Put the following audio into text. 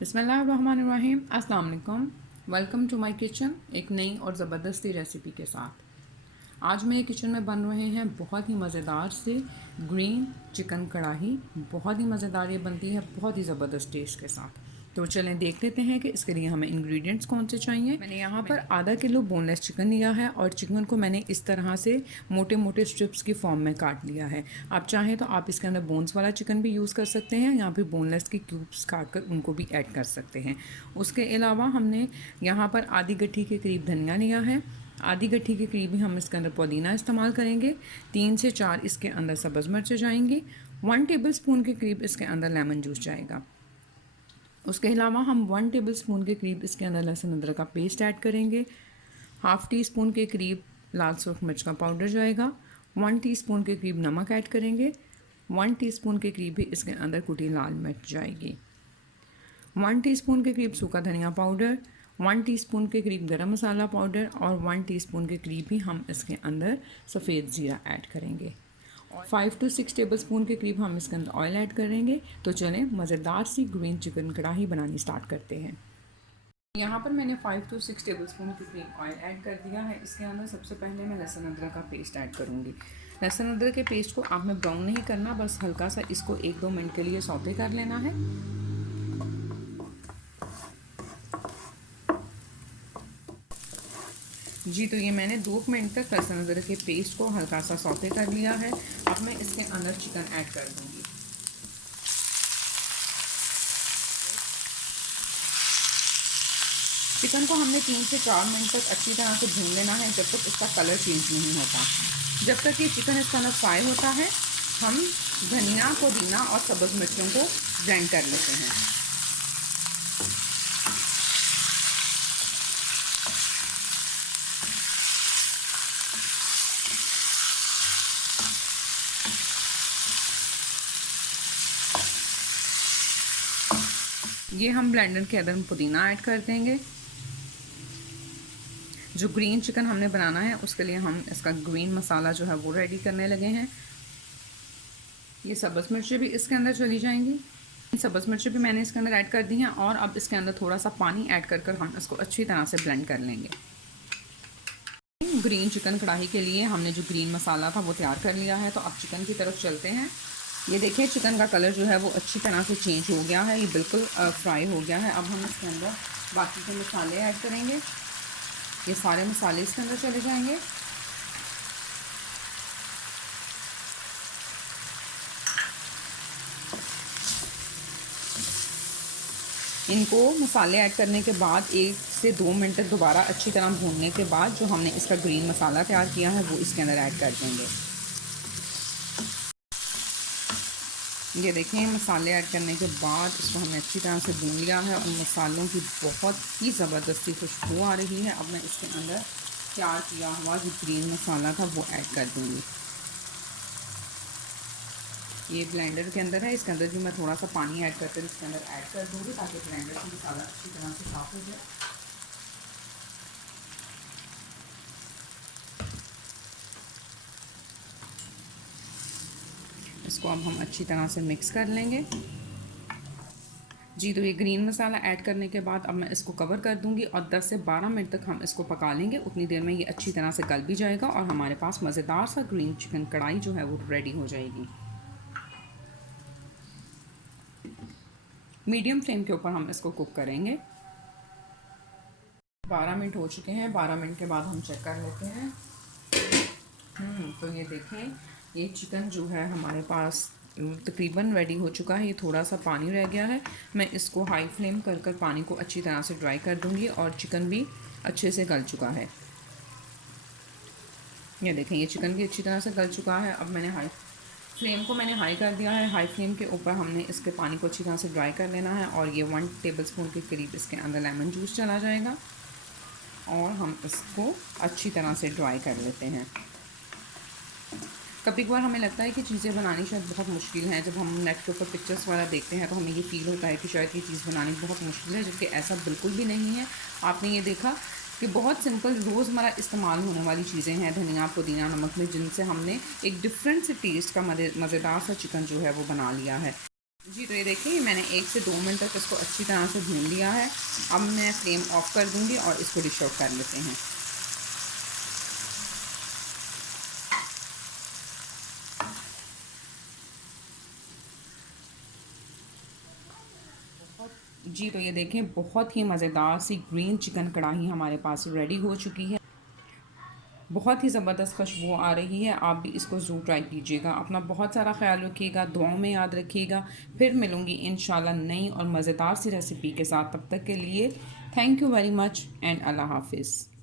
बिस्मिल्लाहिर्रहमानिर्रहीम। अस्सलाम वालेकुम। वेलकम टू माय किचन, एक नई और ज़बरदस्ती रेसिपी के साथ। आज मेरे किचन में बन रहे हैं बहुत ही मज़ेदार से ग्रीन चिकन कढ़ाई। बहुत ही मज़ेदार ये बनती है, बहुत ही ज़बरदस्त टेस्ट के साथ। तो चलें देख लेते हैं कि इसके लिए हमें इंग्रेडिएंट्स कौन से चाहिए। मैंने यहाँ पर आधा किलो बोनलेस चिकन लिया है और चिकन को मैंने इस तरह से मोटे मोटे स्ट्रिप्स की फॉर्म में काट लिया है। आप चाहें तो आप इसके अंदर बोन्स वाला चिकन भी यूज़ कर सकते हैं या फिर बोनलेस के क्यूब्स काट कर उनको भी ऐड कर सकते हैं। उसके अलावा हमने यहाँ पर आधी गट्ठी के करीब धनिया लिया है, आधी गट्ठी के करीब ही हम इसके अंदर पुदीना इस्तेमाल करेंगे। 3 से 4 इसके अंदर सब्ज़ मिर्चें जाएंगी। 1 टेबल स्पून के करीब इसके अंदर लेमन जूस जाएगा। उसके अलावा हम 1 टेबल स्पून के करीब इसके अंदर लहसुन अदरक का पेस्ट ऐड करेंगे। हाफ़ टी स्पून के करीब लाल सुर्ख मिर्च का पाउडर जाएगा। 1 टीस्पून के करीब नमक ऐड करेंगे। 1 टीस्पून के करीब भी इसके अंदर कुटी लाल मिर्च जाएगी। 1 टीस्पून के करीब सूखा धनिया पाउडर, 1 टीस्पून के करीब गरम मसाला पाउडर और 1 टीस्पून के करीब ही हम इसके अंदर सफ़ेद ज़ीरा ऐड करेंगे। 5 to 6 टेबल स्पून के करीब हम इसके अंदर ऑयल ऐड करेंगे। तो चलें मज़ेदार सी ग्रीन चिकन कढ़ाई बनानी स्टार्ट करते हैं। यहाँ पर मैंने 5 to 6 टेबल स्पून के करीब ऑयल ऐड कर दिया है। इसके अंदर सबसे पहले मैं लहसुन अदरक का पेस्ट ऐड करूँगी। लहसुन अदरक के पेस्ट को आपने ब्राउन नहीं करना, बस हल्का सा इसको 1-2 मिनट के लिए सौते कर लेना है। जी, तो ये मैंने 2 मिनट तक लहसुन अदरक के पेस्ट को हल्का सा सौते कर लिया है। अब मैं इसके अंदर चिकन ऐड कर दूँगी। चिकन को हमने 3 से 4 मिनट तक अच्छी तरह से भून लेना है, जब तक इसका कलर चेंज नहीं होता। जब तक ये चिकन इसका अंदर फ्राई होता है, हम धनिया, पुदीना और सब्ज़ मिर्चों को ब्लेंड कर लेते हैं। ये हम ब्लेंडर के अंदर पुदीना ऐड कर देंगे। जो ग्रीन चिकन हमने बनाना है उसके लिए हम इसका ग्रीन मसाला जो है वो रेडी करने लगे हैं। ये सब्ज़ मिर्चें भी इसके अंदर चली जाएंगी। सब्ज़ मिर्चें भी मैंने इसके अंदर ऐड कर दी हैं और अब इसके अंदर थोड़ा सा पानी ऐड कर कर हम इसको अच्छी तरह से ब्लेंड कर लेंगे। ग्रीन चिकन कढ़ाई के लिए हमने जो ग्रीन मसाला था वो तैयार कर लिया है। तो अब चिकन की तरफ चलते हैं। ये देखिए चिकन का कलर जो है वो अच्छी तरह से चेंज हो गया है, ये बिल्कुल फ्राई हो गया है। अब हम इसके अंदर बाकी के मसाले ऐड करेंगे। ये सारे मसाले इसके अंदर चले जाएंगे। इनको मसाले ऐड करने के बाद 1 से 2 मिनट तक दोबारा अच्छी तरह भूनने के बाद जो हमने इसका ग्रीन मसाला तैयार किया है वो इसके अंदर ऐड कर देंगे। ये देखें मसाले ऐड करने के बाद इसको हमने अच्छी तरह से भून लिया है और मसालों की बहुत ही ज़बरदस्ती खुशबू आ रही है। अब मैं इसके अंदर तैयार किया हुआ जो ग्रीन मसाला था वो ऐड कर दूँगी। ये ब्लेंडर के अंदर है, इसके अंदर भी मैं थोड़ा सा पानी ऐड करके इसके अंदर ऐड कर दूँगी ताकि ब्लेंडर से मसाला अच्छी तरह से साफ़ हो जाए। इसको अब हम अच्छी तरह से मिक्स कर लेंगे। जी, तो ये ग्रीन मसाला ऐड करने के बाद अब मैं इसको कवर कर दूंगी और 10 से 12 मिनट तक हम इसको पका लेंगे। उतनी देर में ये अच्छी तरह से गल भी जाएगा और हमारे पास मज़ेदार सा ग्रीन चिकन कढ़ाई जो है वो रेडी हो जाएगी। मीडियम फ्लेम के ऊपर हम इसको कुक करेंगे। 12 मिनट हो चुके हैं। 12 मिनट के बाद हम चेक कर लेते हैं। तो ये देखें ये चिकन जो है हमारे पास तकरीबन रेडी हो चुका है। ये थोड़ा सा पानी रह गया है। मैं इसको हाई फ्लेम कर कर पानी को अच्छी तरह से ड्राई कर दूंगी और चिकन भी अच्छे से गल चुका है। ये देखें ये चिकन भी अच्छी तरह से गल चुका है। अब मैंने फ्लेम को हाई कर दिया है। हाई फ्लेम के ऊपर हमने इसके पानी को अच्छी तरह से ड्राई कर लेना है और ये 1 टेबल स्पून के करीब इसके अंदर लेमन जूस चला जाएगा और हम इसको अच्छी तरह से ड्राई कर लेते हैं। कभी कभार हमें लगता है कि चीज़ें बनानी शायद बहुत मुश्किल हैं। जब हम नेट के ऊपर पिक्चर्स वगैरह देखते हैं तो हमें ये फ़ील होता है कि शायद ये चीज़ बनानी बहुत मुश्किल है, जबकि ऐसा बिल्कुल भी नहीं है। आपने ये देखा कि बहुत सिंपल रोज़मर्रा इस्तेमाल होने वाली चीज़ें हैं, धनिया, पुदीना, नमक में, जिनसे हमने एक डिफरेंट से टेस्ट का मज़ेदार सा चिकन जो है वो बना लिया है। जी, तो ये देखिए मैंने 1 से 2 मिनट तक इसको अच्छी तरह से भून लिया है। अब मैं फ्लेम ऑफ कर दूँगी और इसको डिश आउट कर लेते हैं। जी, तो ये देखें बहुत ही मज़ेदार सी ग्रीन चिकन कढ़ाई हमारे पास रेडी हो चुकी है। बहुत ही ज़बरदस्त खुशबू आ रही है। आप भी इसको ज़रूर ट्राई कीजिएगा। अपना बहुत सारा ख़्याल रखिएगा, दुआओं में याद रखिएगा। फिर मिलूँगी इंशाल्लाह नई और मज़ेदार सी रेसिपी के साथ। तब तक के लिए thank you very much and अल्लाह हाफ़िज़।